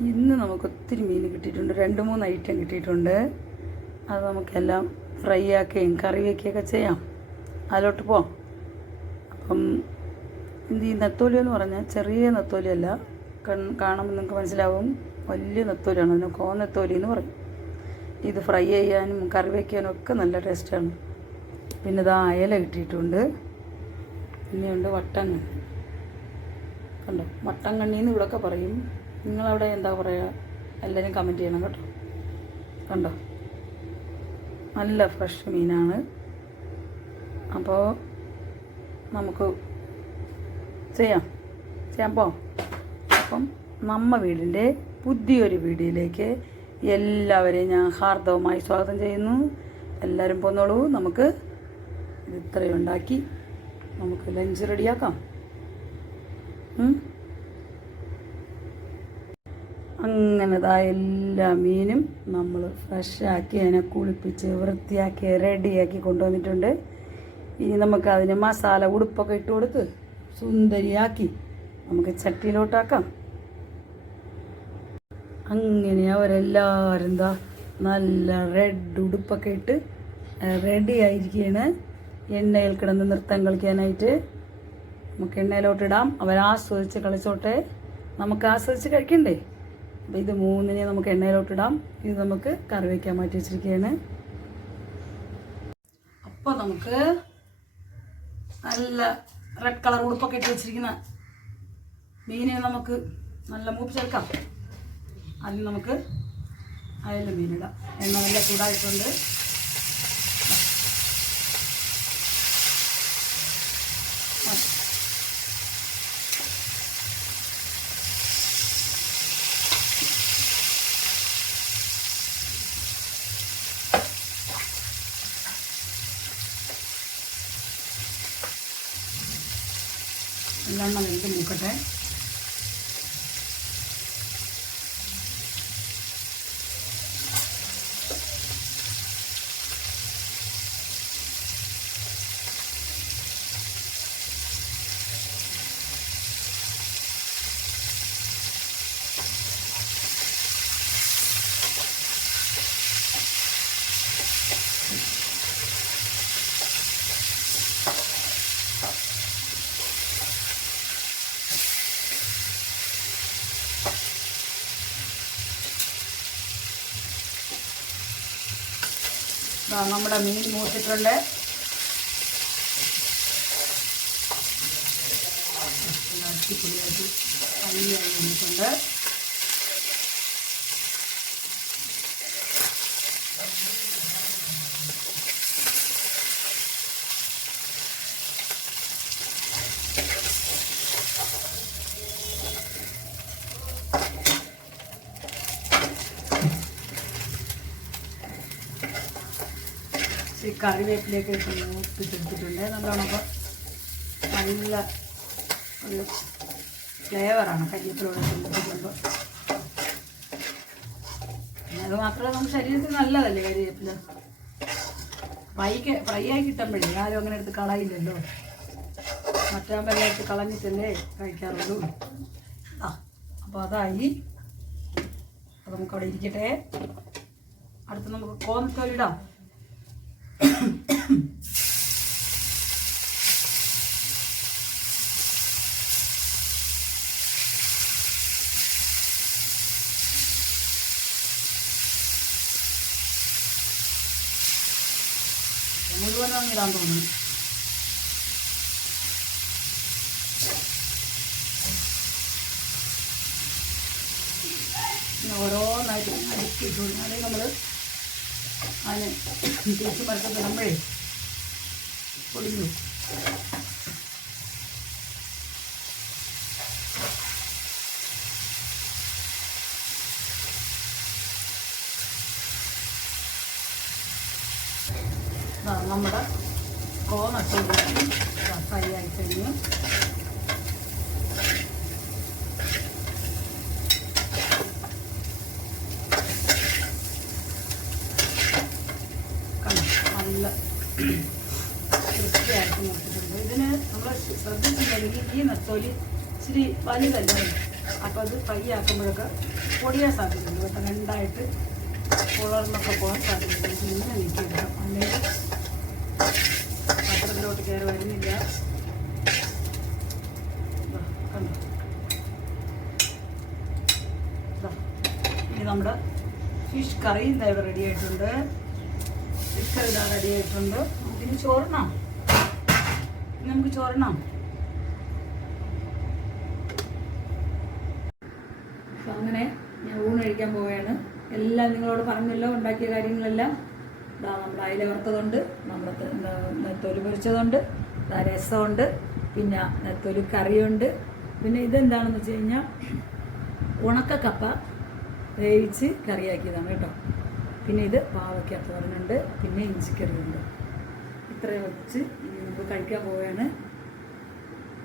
ഇന്ന് നമുക്ക് ഒത്തിരി മീൻ കിട്ടിയിട്ടുണ്ട്. രണ്ട് മൂന്ന് ഐറ്റം കിട്ടിയിട്ടുണ്ട്. അത് നമുക്കെല്ലാം ഫ്രൈ ആക്കുകയും കറി വയ്ക്കുകയൊക്കെ ചെയ്യാം. അതിലോട്ട് പോവാം. അപ്പം ഈ നെത്തോലി എന്ന് പറഞ്ഞാൽ ചെറിയ നെത്തോലിയല്ല കൺ കാണുമ്പോൾ നിങ്ങൾക്ക് മനസ്സിലാവും. വലിയ നെത്തോലിയാണ്. അതിന് കോന്നത്തോലി എന്ന് പറയും. ഇത് ഫ്രൈ ചെയ്യാനും കറി വയ്ക്കാനും ഒക്കെ നല്ല ടേസ്റ്റാണ്. പിന്നെ ഇത് അയല കിട്ടിയിട്ടുണ്ട്. പിന്നെയുണ്ട് വട്ടങ്ങ കണ്ടോ? വട്ടം കണ്ണി എന്ന് ഇവിടെയൊക്കെ പറയും. നിങ്ങളവിടെ എന്താ പറയുക എല്ലാവരും കമന്റ് ചെയ്യണം കേട്ടോ. കണ്ടോ? നല്ല ഫ്രഷ് മീനാണ്. അപ്പോൾ നമുക്ക് ചെയ്യാം. ചെയ്യാം പോവാം അപ്പം നമ്മ വീടിന്റെ പുതിയൊരു വീഡിയോയിലേക്ക് എല്ലാവരെയും ഞാൻ ഹാർദവമായി സ്വാഗതം ചെയ്യുന്നു. എല്ലാവരും പോന്നോളൂ. നമുക്ക് ഇത് ഇത്രയും ഉണ്ടാക്കി നമുക്ക് ലഞ്ച് റെഡിയാക്കാം? അങ്ങനെ എല്ലാ മീനും നമ്മൾ ഫ്രഷാക്കി അതിനെ കുളിപ്പിച്ച് വൃത്തിയാക്കി റെഡിയാക്കി കൊണ്ടുവന്നിട്ടുണ്ട്. ഇനി നമുക്ക് അതിന് മസാല ഉടുപ്പൊക്കെ ഇട്ട് കൊടുത്ത് സുന്ദരിയാക്കി നമുക്ക് ചട്ടിയിലോട്ടാക്കാം. അങ്ങനെ അവരെല്ലാവരും എന്താ നല്ല റെഡ് ഉടുപ്പൊക്കെ ഇട്ട് റെഡി ആയിരിക്കുകയാണ് എണ്ണയിൽ കിടന്ന് നൃത്തം കളിക്കാനായിട്ട് നമുക്ക് എണ്ണയിലോട്ടിടാം അവരാസ്വദിച്ച് കളിച്ചോട്ടെ. നമുക്ക് ആസ്വദിച്ച് കഴിക്കണ്ടേ? അപ്പം ഇത് മൂന്നിനെ നമുക്ക് എണ്ണയിലോട്ടിടാം. ഇത് നമുക്ക് കറി വയ്ക്കാൻ മാറ്റി വെച്ചിരിക്കുകയാണ് അപ്പോൾ നമുക്ക് നല്ല റെഡ് കളർ ഉടുപ്പൊക്കെ ഇട്ട് വെച്ചിരിക്കുന്ന മീനെ നമുക്ക് നല്ല മൂപ്പിച്ചെടുക്കാം. അതിന് നമുക്ക് അയല മീനിടാം. എണ്ണ നല്ല ചൂടായിട്ടുണ്ട്. இல்லைன்னா வெந்து முக்கட்டை നമ്മുടെ മീൻ മൂത്തിട്ടുണ്ട്. അടിപൊളിയായിട്ട് ഭംഗിയായി ഈ കറിവേപ്പിലേക്ക് ഉപ്പിട്ടെടുത്തിട്ടുണ്ട് നല്ലോണം നല്ല ഒരു ഫ്ലേവറാണ് കരിവേപ്പിലൂടെ കൊണ്ടുപോകുമ്പോൾ പിന്നെ അത് മാത്രമല്ല നമ്മുടെ ശരീരത്തിന് നല്ലതല്ലേ കരിവേപ്പില ഫ്രൈക്ക് ഫ്രൈ ആയി കിട്ടുമ്പോഴേ ആരും അങ്ങനെ എടുത്ത് കളയില്ലല്ലോ. എടുത്ത് കളഞ്ഞിട്ടല്ലേ കഴിക്കാറുള്ളൂ. ആ അപ്പോൾ അതായി. അപ്പോൾ നമുക്കവിടെ ഇരിക്കട്ടെ. അടുത്ത് നമുക്ക് കോന്നത്തോലിടാം മുഴുവനും ഇടാൻ തോന്നുന്നു ഓരോന്നായിട്ട് ഇങ്ങനെ അടുക്കി ഇട്ടു നമ്മൾ അതിന് തിരിച്ച് മരത്തിൽ നമ്മളേ പൊടിഞ്ഞു. നമ്മുടെ കോന്നട്ട് ഫ്രൈ ആയി കഴിഞ്ഞു കണ്ടോ? നല്ല വൃത്തിയായിട്ട് നോക്കിയിട്ടുണ്ട്. ഇതിന് നമ്മൾ ശ്രദ്ധിച്ചിട്ടുണ്ടെങ്കിൽ ഈ നെത്തോലി ഇച്ചിരി വലുതല്ലേ? അപ്പോൾ അത് പയ്യാക്കുമ്പോഴൊക്കെ പൊടിയാൻ സാധ്യതയുണ്ട് കേട്ടോ രണ്ടായിട്ട് കുളർന്നൊക്കെ പോകാൻ സാധ്യതയുണ്ട് ഇങ്ങനെ നീക്കിയെടുക്കാം. അല്ലെങ്കിൽ പാത്രത്തിലോട്ട് കയറി വരുന്നില്ല. നമ്മുടെ ഫിഷ് കറിയും ഇവിടെ റെഡി ആയിട്ടുണ്ട്. കറി ഇതാ റെഡി ആയിട്ടുണ്ട് നമുക്കിനി നമുക്ക് ചോറിനാം അപ്പം അങ്ങനെ ഞാൻ ഊണ് കഴിക്കാൻ പോവുകയാണ്. എല്ലാം നിങ്ങളോട് പറഞ്ഞല്ലോ ഉണ്ടാക്കിയ കാര്യങ്ങളെല്ലാം. ഇതാ നമ്മുടെ അയില വറുത്തതുണ്ട് നമ്മുടെ നെത്തൊലി പൊരിച്ചതുണ്ട് ഇതാ രസമുണ്ട് പിന്നെ നെത്തൊലി കറിയുണ്ട്. പിന്നെ ഇതെന്താണെന്ന് വെച്ച് കഴിഞ്ഞാൽ കപ്പ വേവിച്ച് കറിയാക്കിയതാണ് കേട്ടോ. പിന്നെ ഇത് പാവയ്ക്ക തോരനുണ്ട് പിന്നെ ഇഞ്ചിക്കറിയുണ്ട് ഇത്രയും വെച്ച് നമുക്ക് കഴിക്കാൻ പോവുകയാണ്.